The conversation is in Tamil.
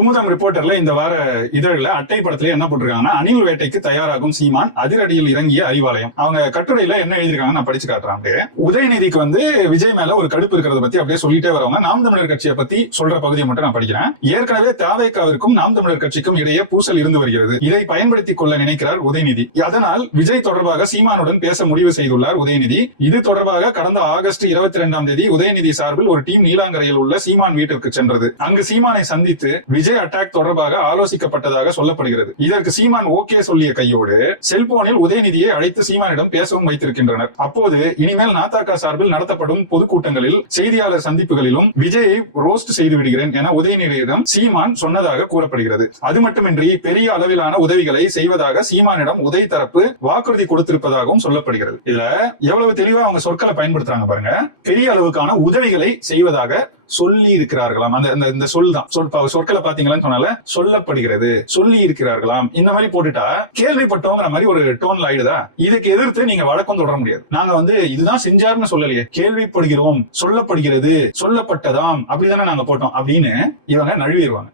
குமுதம் ரிப்போர்ட்டர்ல இந்த வார இதழில் அட்டை படத்துல என்ன போட்டிருக்காங்கன்னா, அணில் வேட்டைக்கு தயாராகும் சீமான், அதிரடியில் இறங்கிய அறிவாலயம். அவங்க கட்டுரையில என்ன எழுதிருக்காங்க நான் படிச்சு காட்டுறேன். அப்படியே உதயநிதிக்கு விஜய் மேல ஒரு கடுப்பு இருக்கிறத பத்தி அப்படியே சொல்லிட்டே வரவங்க நாம் தமிழர் கட்சியை பத்தி சொல்ற பகுதியை மட்டும் நான் படிக்கிறேன். ஏற்கனவே தவேகாவிற்கும் நாம் தமிழர் கட்சிக்கும் இடையே பூசல் இருந்து வருகிறது. இதை பயன்படுத்திக் கொள்ள நினைக்கிறார் உதயநிதி. அதனால் விஜய் தொடர்பாக சீமானுடன் பேச முடிவு செய்துள்ளார் உதயநிதி. இது தொடர்பாக கடந்த ஆகஸ்ட் 22ஆம் தேதி உதயநிதி சார்பில் ஒரு டீம் நீலாங்கரையில் உள்ள சீமான் வீட்டிற்கு சென்றது. அங்கு சீமானை சந்தித்து விஜய் அட்டாக் தொடர்பாக ஆலோசிக்கப்பட்டதாக சொல்லப்படுகிறது. இதற்கு சீமான் ஓகே சொல்லிய கையோடு செல்போனில் உதயநிதியை அழைத்து சீமானிடம் பேசவும் வைத்திருக்கின்றனர். அப்போது இனிமேல் நாதாகா சார்பில் நடத்தப்படும் பொதுக்கூட்டங்களில் செய்தியாளர் சந்திப்புகளிலும் விஜயை ரோஸ்ட் செய்து விடுகிறேன் என உதயநிதியிடம் சீமான் சொன்னதாக கூறப்படுகிறது. அது மட்டுமின்றி பெரிய அளவிலான உதவிகளை செய்வதாக சீமானிடம் உதய் தரப்பு வாக்குறுதி கொடுத்திருப்பதாகவும் சொல்லப்படுகிறது. இதுல எவ்வளவு தெளிவா அவங்க சொற்களை பயன்படுத்துறாங்க பாருங்க. பெரிய அளவுக்கான உதவிகளை செய்வதாக சொல்லி இருக்கிறார்களாம். அந்த சொல் தான் சொற்களை பாத்தீங்களான்னு சொன்னால சொல்லப்படுகிறது, சொல்லி இருக்கிறார்களாம். இந்த மாதிரி போட்டுட்டா கேள்விப்பட்டோங்கிற மாதிரி ஒரு டோன்ல ஆயிடுதா? இதுக்கு எதிர்த்து நீங்க வழக்கம் தொடர முடியாது. நாங்க இதுதான் செஞ்சாருன்னு சொல்லலையே, கேள்விப்படுகிறோம், சொல்லப்படுகிறது, சொல்லப்பட்டதாம், அப்படிதானே நாங்க போட்டோம் அப்படின்னு இவங்க நழுவிடுவாங்க.